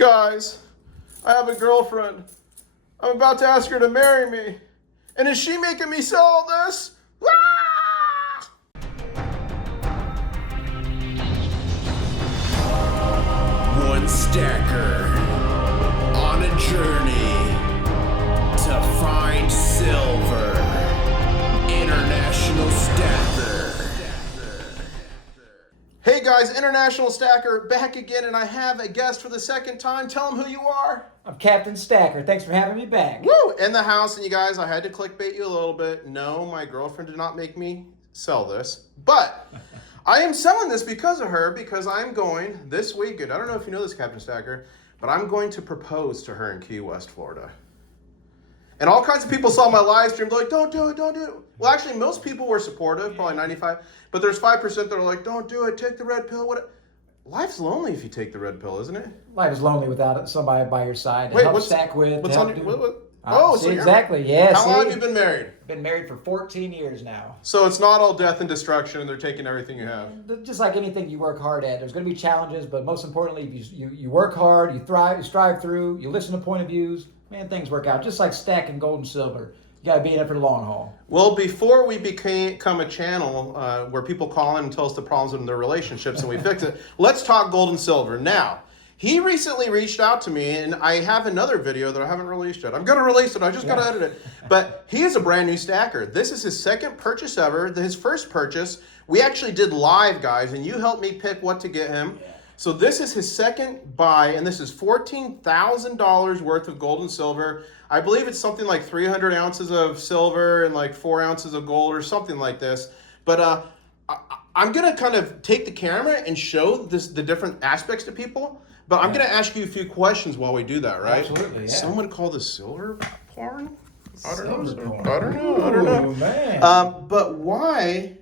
Guys, I have a girlfriend. I'm about to ask her to marry me. And is she making me sell all this? Ah! One stacker on a journey to find silver. International Stacker. Hey guys, International Stacker back again, and I have a guest for the second time. Tell them who you are. I'm Captain Stacker. Thanks for having me back. Woo! In the house, and you guys, I had to clickbait you a little bit. No, my girlfriend did not make me sell this, but I am selling this because of her, because I'm going this weekend. I don't know if you know this, Captain Stacker, but I'm going to propose to her in Key West, Florida. And all kinds of people saw my live stream. They're like, don't do it, don't do it. Well, actually, most people were supportive, probably 95. But there's 5% that are like, don't do it, take the red pill. What? Life's lonely if you take the red pill, isn't it? Life is lonely without somebody by your side to Wait, help stack with. What's to on help your, do- Oh, see, so exactly. Yeah. How long have you been married? Been married for 14 years now. So it's not all death and destruction, and they're taking everything you have. Just like anything you work hard at, there's going to be challenges, but most importantly, if you work hard, you thrive, you strive through, you listen to point of views, man, things work out. Just like stacking gold and silver. You got to be in it for the long haul. Well, before we become a channel where people call in and tell us the problems in their relationships and we fix it, let's talk gold and silver. Now, he recently reached out to me, and I have another video that I haven't released yet. I'm going to release it. I just got to edit it. But he is a brand new stacker. This is his second purchase ever. His first purchase, we actually did live, guys, and you helped me pick what to get him. So this is his second buy, and this is $14,000 worth of gold and silver. I believe it's something like 300 ounces of silver and like 4 ounces of gold or something like this. But I'm going to kind of take the camera and show the different aspects to people. But I'm going to ask you a few questions while we do that, right? Absolutely, yeah. Someone call this silver porn? I don't Silver know. porn. I don't know. Oh, man. But why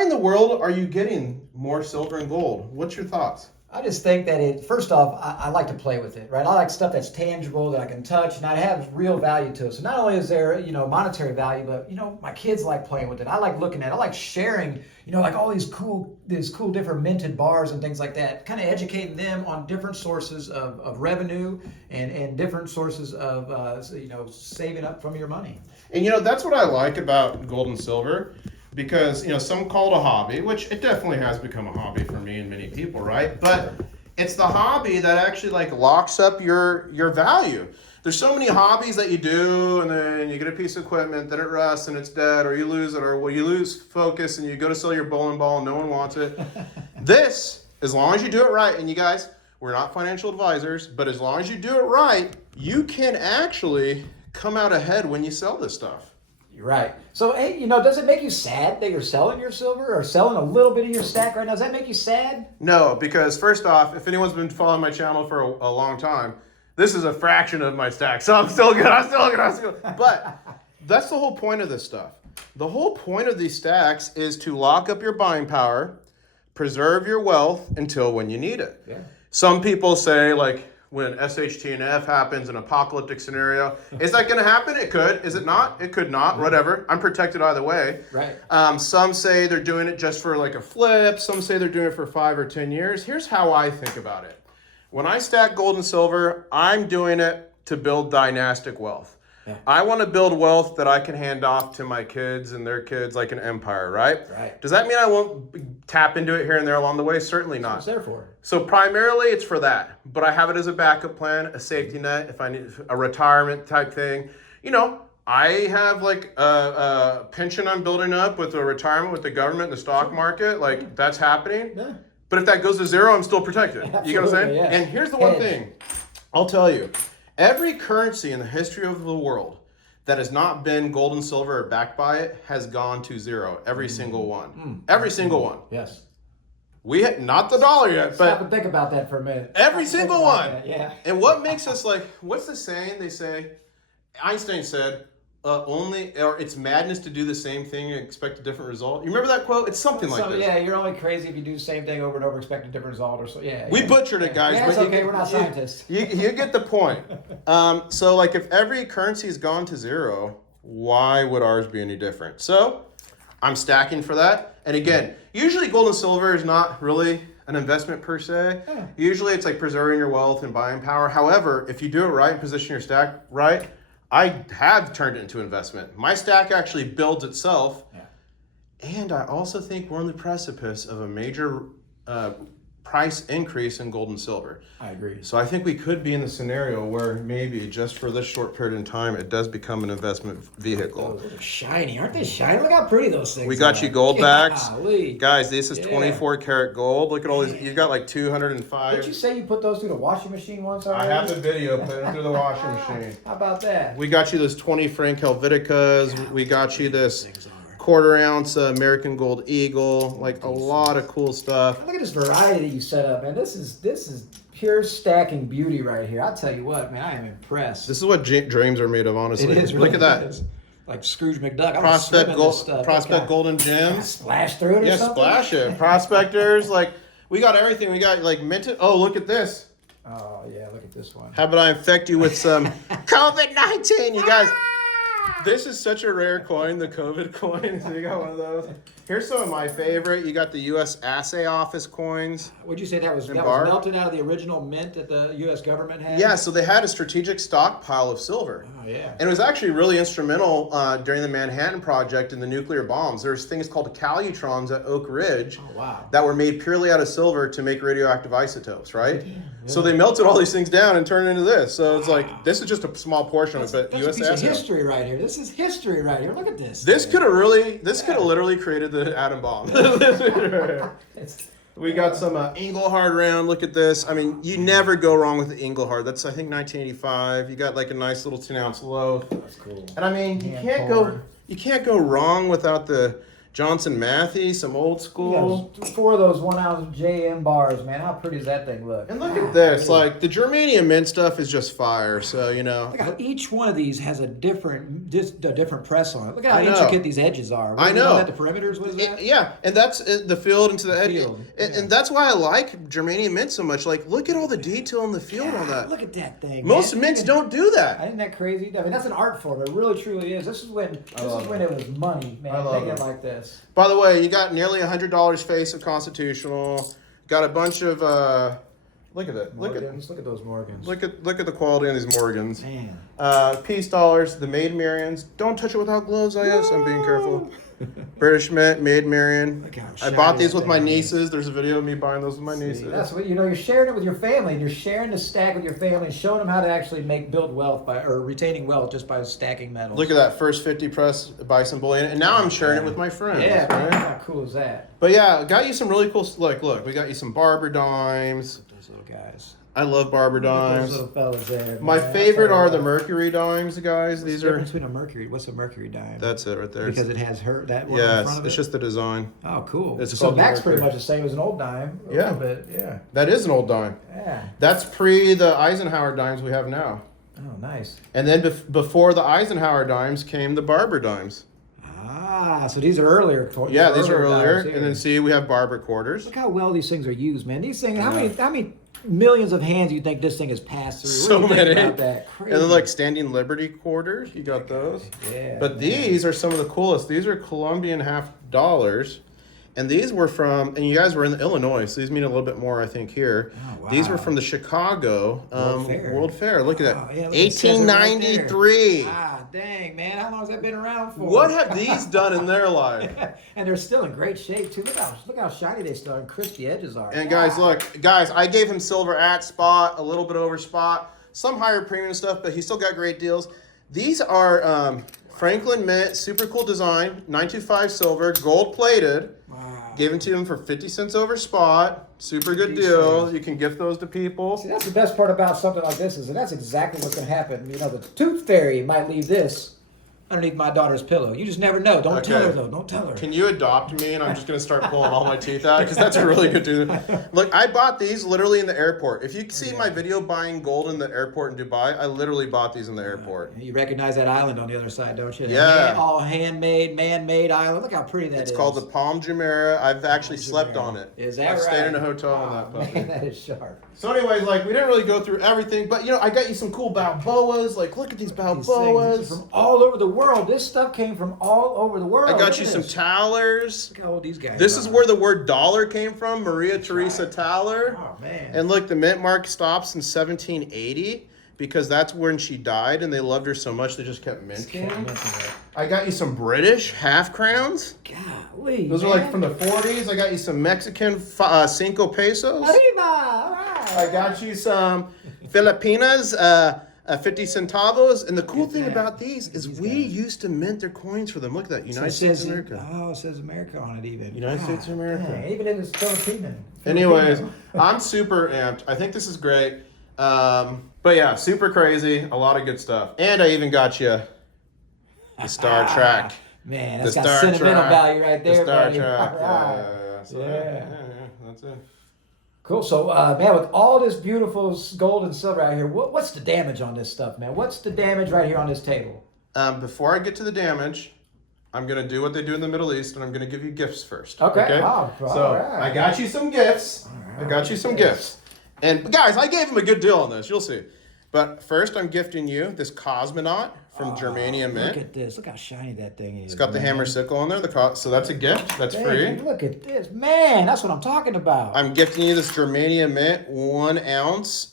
in the world are you getting more silver and gold? What's your thoughts? I just think that first off, I like to play with it, right? I like stuff that's tangible, that I can touch, and I have real value to it. So not only is there, monetary value, but, my kids like playing with it. I like looking at it. I like sharing, like all these cool different minted bars and things like that, kind of educating them on different sources of revenue and different sources of, saving up from your money. And, that's what I like about gold and silver. Because, some call it a hobby, which it definitely has become a hobby for me and many people, right? But it's the hobby that actually locks up your value. There's so many hobbies that you do, and then you get a piece of equipment, then it rusts and it's dead, or you lose it, or you lose focus and you go to sell your bowling ball and no one wants it. This, as long as you do it right, and you guys, we're not financial advisors, but as long as you do it right, you can actually come out ahead when you sell this stuff. You're right. So, hey, does it make you sad that you're selling your silver or selling a little bit of your stack right now? Does that make you sad? No, because first off, if anyone's been following my channel for a long time, this is a fraction of my stack. So I'm still good. But that's the whole point of this stuff. The whole point of these stacks is to lock up your buying power, preserve your wealth until when you need it. Yeah. Some people say, when SHTNF happens, an apocalyptic scenario. Is that going to happen? It could. Is it not? It could not. Whatever. I'm protected either way. Right. Some say they're doing it just for a flip. Some say they're doing it for 5 or 10 years. Here's how I think about it. When I stack gold and silver, I'm doing it to build dynastic wealth. Yeah. I want to build wealth that I can hand off to my kids and their kids like an empire, right? Right. Does that mean I won't tap into it here and there along the way? Certainly not. What's there for? So primarily it's for that, but I have it as a backup plan, a safety net, if I need a retirement type thing. I have a pension I'm building up with a retirement with the government and the stock market, that's happening. Yeah. But if that goes to zero, I'm still protected. Absolutely, You know what I'm saying? yes. And here's the one thing, I'll tell you, every currency in the history of the world that has not been gold and silver or backed by it has gone to zero. Every single one. Every single one. Yes. Not the dollar yet, but Stop and think about that for a minute. every single one. Yeah. And what makes us what's the saying? They say, Einstein said, it's madness to do the same thing and expect a different result. You remember that quote? It's something like this. Yeah, you're only crazy if you do the same thing over and over, expect a different result or so. Yeah. We butchered it, guys. Yeah, it's but okay. We're not scientists. You get the point. So if every currency has gone to zero, why would ours be any different? So I'm stacking for that. And again, usually gold and silver is not really an investment per se. Yeah. Usually it's like preserving your wealth and buying power. However, if you do it right and position your stack right, I have turned it into investment. My stack actually builds itself. Yeah. And I also think we're on the precipice of a major price increase in gold and silver. I agree. So I think we could be in the scenario where maybe just for this short period in time, it does become an investment vehicle. Those are shiny, aren't they shiny? Look how pretty those things We got are. you gold backs. Golly. Guys, this is Yeah. 24 karat gold. Look at all these. You've got like Did you 205. say you put those through the washing machine once I already? have the video, put it through the washing machine. How about that? We got you this 20 Frank Helveticas. We got you this Things are. quarter ounce American Gold Eagle. Like a lot of cool stuff. Look at this variety that you set up, man. This is pure stacking beauty right here. I'll tell you what, man, I am impressed. This is what dreams are made of, honestly. It is really Look at that. is. Like Scrooge McDuck. Prospect gold, Look prospect out. golden Can I gems. splash through it or Yeah, something? splash it. Prospectors, like we got everything. We got like minted. Oh, look at this. Oh yeah, look at this one. How about I infect you with some COVID-19, you guys? This is such a rare coin, the COVID coin. So you got one of those. Here's some of my favorite. You got the U.S. Assay Office coins. Would you say that was barb? melted out of the original mint that the U.S. government had? Yeah, so they had a strategic stockpile of silver. Oh yeah. And it was actually really instrumental during the Manhattan Project and the nuclear bombs. There's things called calutrons at Oak Ridge Oh wow. that were made purely out of silver to make radioactive isotopes, right? Yeah, So they melted all these things down and turned it into this. So it's like, this is just a small portion That's, of it, but that's a piece of USS. history right here. This is history right here. Look at this. This thing. could have literally created the atom bomb. It's- We got some Engelhard round. Look at this. I mean, you never go wrong with the Engelhard. That's, I think, 1985. You got like a nice little 10-ounce loaf. That's cool. And I mean, Hand you can't go wrong without the Johnson Matthey, some old school. Yeah, 4 of those 1 ounce JM bars, man. How pretty does that thing look? And look at this. Like the germanium mint stuff is just fire. So you know. Look how each one of these has a different press on it. Look at how I know. intricate these edges are. I know. That the perimeters. What is that? Yeah, and that's the field into the edge. field, And that's why I like germanium mint so much. Like, look at all the detail in the field on that. Look at that thing. Most man. mints don't do that. Isn't that crazy? I mean, that's an art form. It really, truly is. This is when it was money, man. I love Making it. it like this. By the way, you got nearly $100 face of Constitutional. Got a bunch of look at it. Look Look at those Morgans. at the quality on these Morgans. Man. Peace dollars, the Maid Marians. Don't touch it without gloves, I guess. I'm being careful. British Mint, Maid Marian. Look how I shiny bought these that with my thing is. nieces. There's a video of me buying those with my nieces. That's what you're sharing it with your family, and you're sharing the stack with your family, and showing them how to actually build wealth or retaining wealth just by stacking metals. Look at that first 50 press bison bullion, and now I'm sharing it with my friends. Yeah, man, right? how cool is that? But yeah, got you some really cool. Look, we got you some Barber dimes. Those little guys. I love Barber Look at those dimes. little fellas there. My man. favorite That's are all the right. Mercury dimes, guys. What's These the are. difference between a Mercury. What's a Mercury dime? That's it right there. Because it has that one in Yes, front of it's it. just the design. Oh, cool. It's so called the back's pretty Mercury. much the same as an old dime. A Yeah. little bit. Yeah. That is an old dime. Yeah. That's pre the Eisenhower dimes we have now. Oh, nice. And then before the Eisenhower dimes came the Barber dimes. Ah, so these are earlier. Yeah, these are earlier. dimes here. And then see, we have Barber quarters. Look how well these things are used, man. These things. How many millions of hands do you think this thing has passed through? So What do you think many. about that? Crazy. And then like Standing Liberty quarters, you got those. Yeah. But these are some of the coolest. These are Colombian $50. And these were from, and you guys were in Illinois, so these mean a little bit more, I think, here. Oh, wow. These were from the Chicago World Fair. Look at that. Oh, yeah, look, it says it right there. 1893. Ah, dang, man. How long has that been around for? What have these done in their life? And they're still in great shape, too. Look how shiny they still are and crisp the edges are. And guys, look, I gave him silver at spot, a little bit over spot, some higher premium stuff, but he still got great deals. These are Franklin Mint, super cool design, 925 silver, gold plated. Wow. Gave them to him for 50 cents over spot. Super good 50 deal. cents. You can gift those to people. See, that's the best part about something like this, is that that's exactly what's going to happen. You know, the tooth fairy might leave this underneath my daughter's pillow. You just never know. Don't tell her, though. Don't tell her. Can you adopt me and I'm just going to start pulling all my teeth out? Because that's a really good tooth. Look, I bought these literally in the airport. If you see my video buying gold in the airport in Dubai, I literally bought these in the airport. You recognize that island on the other side, don't you? Yeah. All handmade, man-made island. Look how pretty that is. It's called the Palm Jumeirah. I've actually slept on it. Is that I've stayed right? in a hotel on Oh, that puppy. man, that is sharp. So anyways, like, we didn't really go through everything, but, you know, I got you some cool Balboas. Like, look at these These things Balboas. from all over the world. world. This stuff came from all over the world. I got Look you at some this. towers. Look how old these guys This are. is where the word dollar came from, Maria Theresa Thaler. Oh, man. And look, the mint mark stops in 1780 because that's when she died, and they loved her so much they just kept minting. I got you some British half crowns. Golly, Those are like from the 40s. I got you some Mexican cinco pesos. Arriba! All right. I got you some Filipinas, 50 centavos. And the cool thing about these is we used to mint their coins for them. Look at that, United States of America. Oh, it says America on it even. United States of America. Dang, even if it's Filipino. Anyways, I'm super amped. I think this is great. But yeah, super crazy. A lot of good stuff. And I even got you the Star Trek. Man, that's The got Star sentimental Trek. value right there, The Star buddy. Trek. All right. Yeah. So, Yeah. yeah, that's it. Cool. So, man, with all this beautiful gold and silver out here, what's the damage on this stuff, man? What's the damage right here on this table? Before I get to the damage, I'm going to do what they do in the Middle East, and I'm going to give you gifts first. Okay. Oh, all so right. I got you some gifts. I got you some gifts. And guys, I gave him a good deal on this. You'll see. But first, I'm gifting you this Cosmonaut from Germanium Mint. Look at this. Look how shiny that thing is. It's got the hammer sickle on there. So that's a gift. That's Dang, free. look at this. Man, that's what I'm talking about. I'm gifting you this Germanium Mint 1 ounce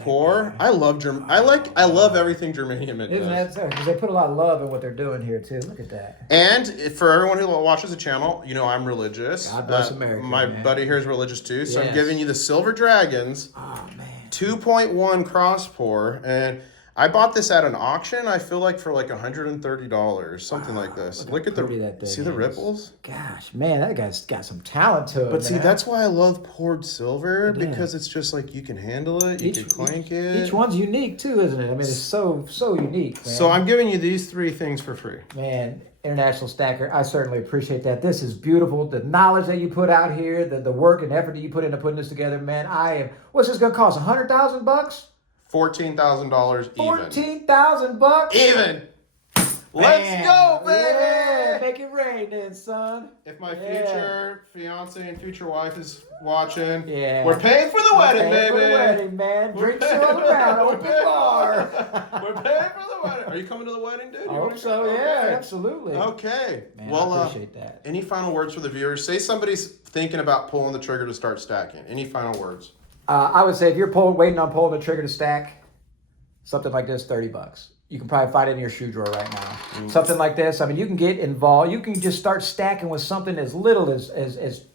pour. I love I love everything Germanium Mint Isn't does. that so? Because they put a lot of love in what they're doing here, too. Look at that. And for everyone who watches the channel, you know I'm religious. God bless America, My man. buddy here is religious too. So I'm Yes. giving you the Silver Dragons Oh, man. 2.1 cross pour. And I bought this at an auction, I feel like for like $130, something like this. Look at the, pretty that thing see the is. ripples? Gosh, man, that guy's got some talent to it. But see, man. that's why I love poured silver, Yeah. because it's just like you can handle it, you can clank it. Each one's unique, too, isn't it? I mean, it's so unique, man. So I'm giving you these 3 things for free. Man, International Stacker, I certainly appreciate that. This is beautiful. The knowledge that you put out here, the work and effort that you put into putting this together, man. What's this going to cost? $100,000? $14,000 even. $14,000? Even! Let's Man. go, baby! Yeah, make it rain then, son. If my future fiance and future wife is watching, Yeah. we're paying for the wedding, Paying baby. for the wedding, man. Drinks are all around. Open bar. We're paying for the wedding. Are you coming to the wedding, dude? I hope so, yeah, absolutely. Okay. Man, well, I appreciate that. Any final words for the viewers? Say somebody's thinking about pulling the trigger to start stacking. Any final words? I would say if you're waiting on pulling the trigger to stack, something like this, $30. You can probably find it in your shoe drawer right now. Something like this. I mean, you can get involved. You can just start stacking with something as little as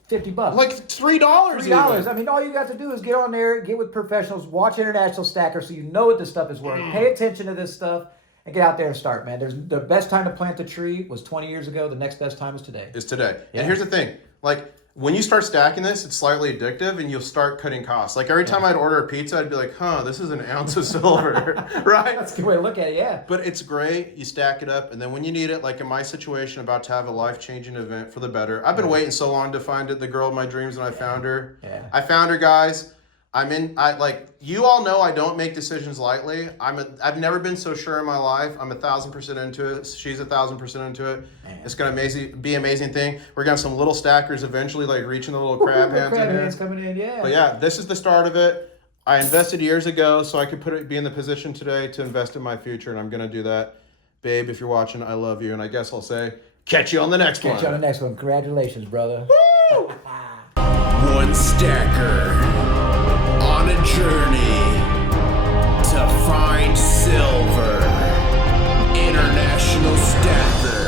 $50. Like $3. $3. I mean, all you got to do is get on there, get with professionals, watch International Stacker so you know what this stuff is worth. Pay attention to this stuff and get out there and start, man. The best time to plant the tree was 20 years ago. The next best time is today. Is today. Yeah. And here's the thing. Like, when you start stacking this, it's slightly addictive and you'll start cutting costs. Like every time I'd order a pizza, I'd be like, this is an ounce of silver, right? That's a good way to look at it, yeah. But it's great. You stack it up, and then when you need it, like in my situation, about to have a life-changing event for the better. I've been waiting so long to find the girl of my dreams, and I found her. Yeah. I found her, guys. You all know I don't make decisions lightly. I've never been so sure in my life. I'm 1,000% into it. She's 1,000% into it. Man. It's gonna be amazing thing. We're gonna have some little stackers eventually, like reaching the little crab hands in Crab here. hands coming in, yeah. But yeah, this is the start of it. I invested years ago so I could be in the position today to invest in my future, and I'm gonna do that. Babe, if you're watching, I love you, and I guess I'll say, catch you on the next one. Catch you on the next one. Congratulations, brother. Woo! One stacker on a journey to find silver. International Stacker.